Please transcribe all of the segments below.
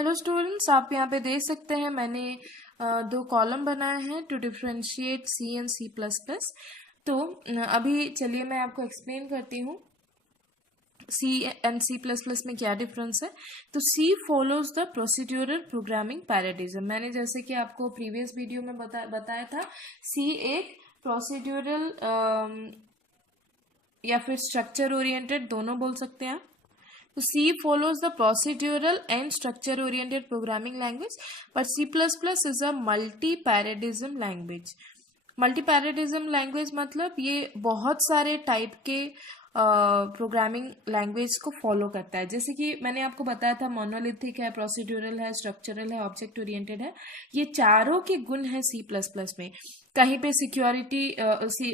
Hello students, आप यहाँ पे देख सकते हैं मैंने दो कॉलम बनाए हैं to differentiate C and C plus plus. तो अभी चलिए मैं आपको एक्सप्लेन करती हूँ C and C plus plus में क्या डिफरेंस है। तो C follows the procedural programming paradigm. मैंने जैसे कि आपको प्रीवियस वीडियो में बताया था, सी एक प्रोसीड्यूरल या फिर स्ट्रक्चर ओरिएंटेड, दोनों बोल सकते हैं आप। So C follows the procedural and structure oriented programming language, but C++ is a multi-paradigm language. Multi-paradigm language मतलब ये बहुत सारे टाइप के प्रोग्रामिंग लैंग्वेज को फॉलो करता है। जैसे कि मैंने आपको बताया था, मोनोलिथिक है, प्रोसीड्यूरल है, स्ट्रक्चरल है, ऑब्जेक्ट ओरिएंटेड है। ये चारों के गुण हैं सी प्लस प्लस में। कहीं पे सिक्योरिटी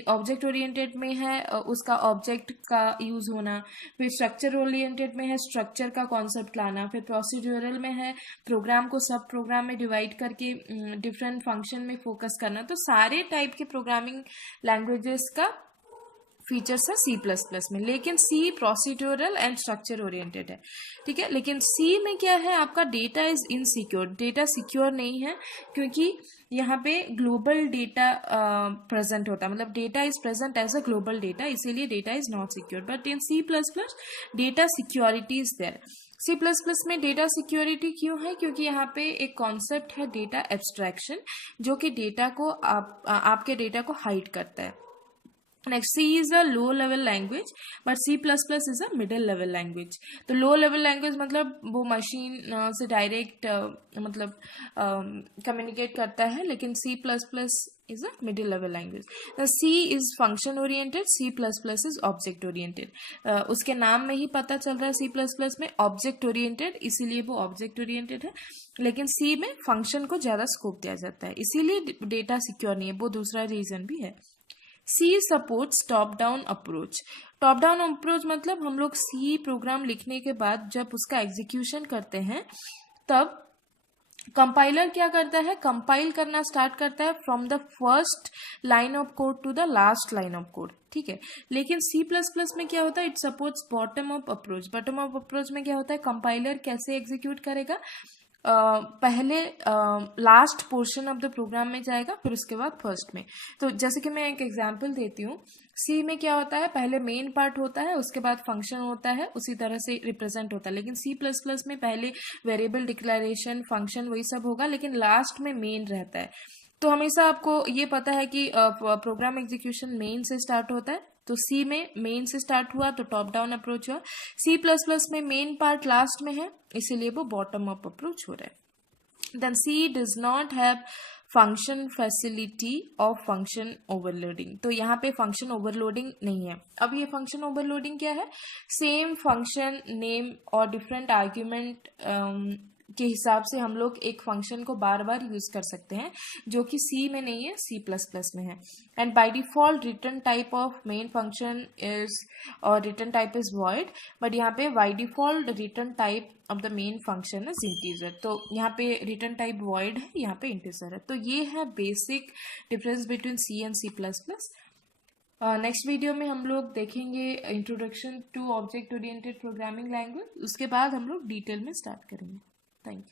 ऑब्जेक्ट ओरिएंटेड में है, उसका ऑब्जेक्ट का यूज होना, फिर स्ट्रक्चर ओरिएंटेड में है स्ट्रक्चर का कॉन्सेप्ट लाना, फिर प्रोसीड्यूरल में है प्रोग्राम को सब प्रोग्राम में डिवाइड करके डिफरेंट फंक्शन में फोकस करना। तो सारे टाइप के प्रोग्रामिंग लैंग्वेजेस का फीचर्स है सी प्लस प्लस में, लेकिन सी प्रोसीड्यूरल एंड स्ट्रक्चर ओरिएंटेड है, ठीक है। लेकिन सी में क्या है, आपका data is insecure, data secure नहीं है, क्योंकि यहाँ पे ग्लोबल डेटा प्रेजेंट होता है, मतलब data is present as a global data, इसीलिए data is not secure. But in C plus plus data security is there. C plus plus में डेटा सिक्योरिटी क्यों है? क्योंकि यहाँ पे एक कॉन्सेप्ट है डेटा एब्स्ट्रैक्शन, जो कि डेटा को आपके डेटा को हाइड करता है। Next, C is a low level language, but C++ is a middle level language. तो low level language मतलब वो मशीन से डायरेक्ट मतलब कम्युनिकेट करता है, लेकिन C++ is a middle level language. The C is function oriented, C++ is object oriented. उसके नाम में ही पता चल रहा है C++ में ऑब्जेक्ट ओरिएंटेड, इसीलिए वो ऑब्जेक्ट ओरिएंटेड है। लेकिन C में फंक्शन को ज़्यादा स्कोप दिया जाता है, इसीलिए डेटा सिक्योर नहीं है, वो दूसरा रीज़न भी है। C supports top down approach. Top down approach मतलब हम लोग C प्रोग्राम लिखने के बाद जब उसका एग्जीक्यूशन करते हैं, तब कंपाइलर क्या करता है, कंपाइल करना स्टार्ट करता है from the first line of code to the last line of code, ठीक है। लेकिन C++ में क्या होता है, it supports bottom up approach. Bottom up approach में क्या होता है, कंपाइलर कैसे एग्जीक्यूट करेगा, पहले last portion of the program में जाएगा, फिर उसके बाद फर्स्ट में। तो जैसे कि मैं एक एग्जांपल देती हूँ, सी में क्या होता है, पहले मेन पार्ट होता है, उसके बाद फंक्शन होता है, उसी तरह से रिप्रेजेंट होता है। लेकिन सी प्लस प्लस में पहले वेरिएबल डिक्लेरेशन, फंक्शन, वही सब होगा, लेकिन लास्ट में मेन रहता है। तो हमेशा आपको ये पता है कि प्रोग्राम एग्जीक्यूशन मेन से स्टार्ट होता है, तो सी में मेन से स्टार्ट हुआ तो टॉप डाउन अप्रोच हुआ। सी प्लस प्लस में मेन पार्ट लास्ट में है, इसीलिए वो बॉटम अप अप्रोच हो रहा है। Then C does not have function facility of function overloading. तो यहाँ पे फंक्शन ओवरलोडिंग नहीं है। अब ये फंक्शन ओवरलोडिंग क्या है, सेम फंक्शन नेम और डिफरेंट आर्ग्यूमेंट के हिसाब से हम लोग एक फंक्शन को बार बार यूज कर सकते हैं, जो कि सी में नहीं है, सी प्लस प्लस में है। And by default return type of main function is, और return type is void, but यहाँ पे by default return type of the main function is integer. तो यहाँ पे रिटर्न टाइप वॉइड है, यहाँ पे इंटीजर है। तो ये है basic difference between C and C plus plus. Next video में हम लोग देखेंगे introduction to object oriented programming language, उसके बाद हम लोग डिटेल में स्टार्ट करेंगे। Thank you.